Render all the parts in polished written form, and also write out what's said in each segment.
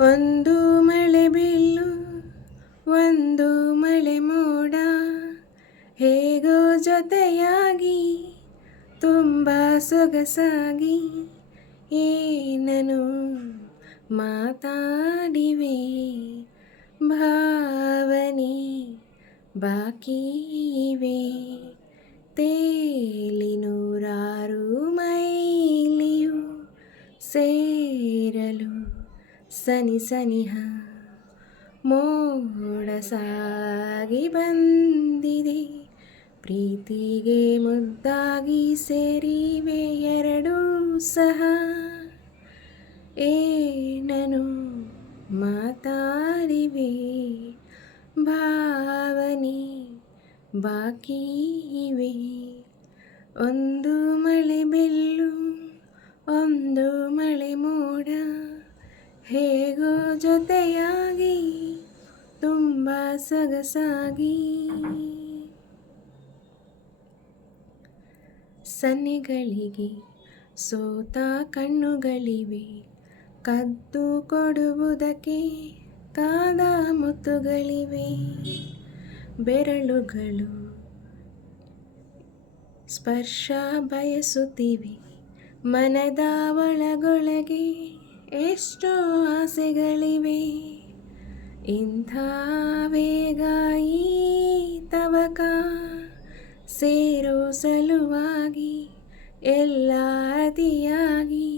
ಒಂದು ಮಳೆ ಬಿಲ್ಲು ಒಂದು ಮಳೆ ಮೋಡ ಹೇಗೋ ಜೊತೆಯಾಗಿ ತುಂಬ ಸೊಗಸಾಗಿ ಏನನು ಮಾತಾಡಿವೆ ಭಾವನೆ ಬಾಕಿವೆ ತೇಲಿ ನೂರಾರು ಮೈಲಿಯು ಸೇರಲು ಸನಿ ಸನಿಹ ಮೋಡ ಸಾಗಿ ಬಂದಿದೆ ಪ್ರೀತಿಗೆ ಮುದ್ದಾಗಿ ಸೇರಿವೆ ಎರಡೂ ಸಹ ಏನನು ಮಾತಾಡಿವೆ ಭಾವನೆ ಬಾಕಿವೆ ಒಂದು ಮಳೆ ಬಿಲ್ಲು ಒಂದು ಮಳೆ ಮೋಡ ಹೇಗೋ ಜೊತೆಯಾಗಿ ತುಂಬ ಸೊಗಸಾಗಿ ಸನ್ನೆಗಳಿಗೆ ಸೋತ ಕಣ್ಣುಗಳಿವೆ ಕದ್ದು ಕೊಡುವುದಕ್ಕೆ ಕಾದ ಮುತ್ತುಗಳಿವೆ ಬೆರಳುಗಳು ಸ್ಪರ್ಶ ಬಯಸುತ್ತಿವೆ ಮನದ ಒಳಗೊಳಗೆ ಎಷ್ಟೋ ಆಸೆಗಳಿವೆ ಇಂಥ ವೇಗ ಈ ತವಕ ಸೇರೋ ಸಲುವಾಗಿ ಎಲ್ಲ ಅತಿಯಾಗಿ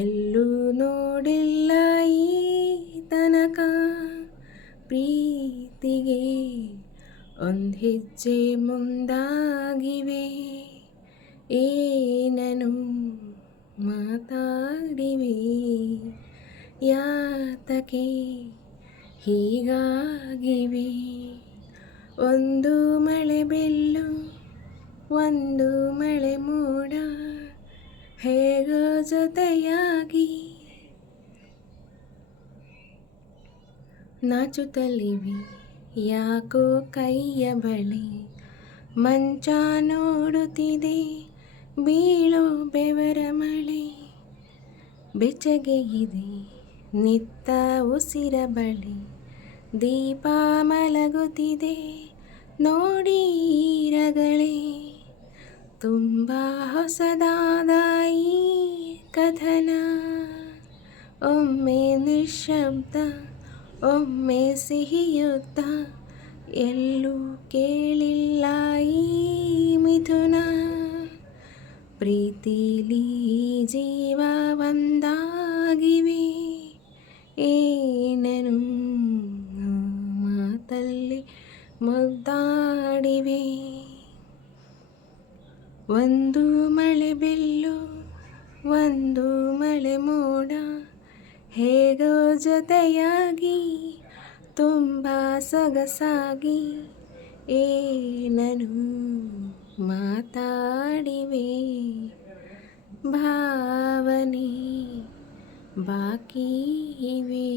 ಎಲ್ಲೂ ನೋಡಿಲ್ಲ ಈ ತನಕ ಪ್ರೀತಿಗೆ ಒಂದು ಹೆಜ್ಜೆ ಮುಂದಾಗಿವೆ ಏನನು ಮಾತಾಡಿವೆ ಯಾತಕೆ ಹೀಗಾಗಿವೆ ಒಂದು ಮಳೆ ಬಿಲ್ಲು ಒಂದು ಮಳೆ ಮೋಡ ಹೇಗೋ ಜೊತೆಯಾಗಿ ನಾಚುತ್ತಲಿವೆ ಯಾಕೋ ಕೈಯ ಬಳಿ ಮಂಚ ನೋಡುತ್ತಿದೆ ಬೀಳೋ ಬೆವರ ಮಳೆ ಬೆಚ್ಚಗೆ ಇದೆ ನಿತ್ತ ಉಸಿರ ಬಳಿ ದೀಪ ಮಲಗುತ್ತಿದೆ ನೋಡಿ ರಗಳೇ ತುಂಬ ಹೊಸದಾದ ಈ ಕಥನ ಒಮ್ಮೆ ನಿಶ್ಶಬ್ದ ಒಮ್ಮೆ ಸಿಹಿಯುದ್ಧ ಎಲ್ಲೂ ಕೇಳಿಲ್ಲ ಈ ಮಿಥುನ ಪ್ರೀತಿಲಿ ಜೀವ ಒಂದಾಗಿವೆ ಏನನು ಮಾತಲ್ಲಿ ಮುದ್ದಾಡಿವೆ ಒಂದು ಮಳೆ ಬಿಲ್ಲು ಒಂದು ಮಳೆ ಮೋಡ ಹೇಗೋ ಜೊತೆಯಾಗಿ ತುಂಬ ಸೊಗಸಾಗಿ ಏನನು ಮಾತಾಡಿವೆ ಭಾವನೆ ಬಾಕಿ ಇವೆ.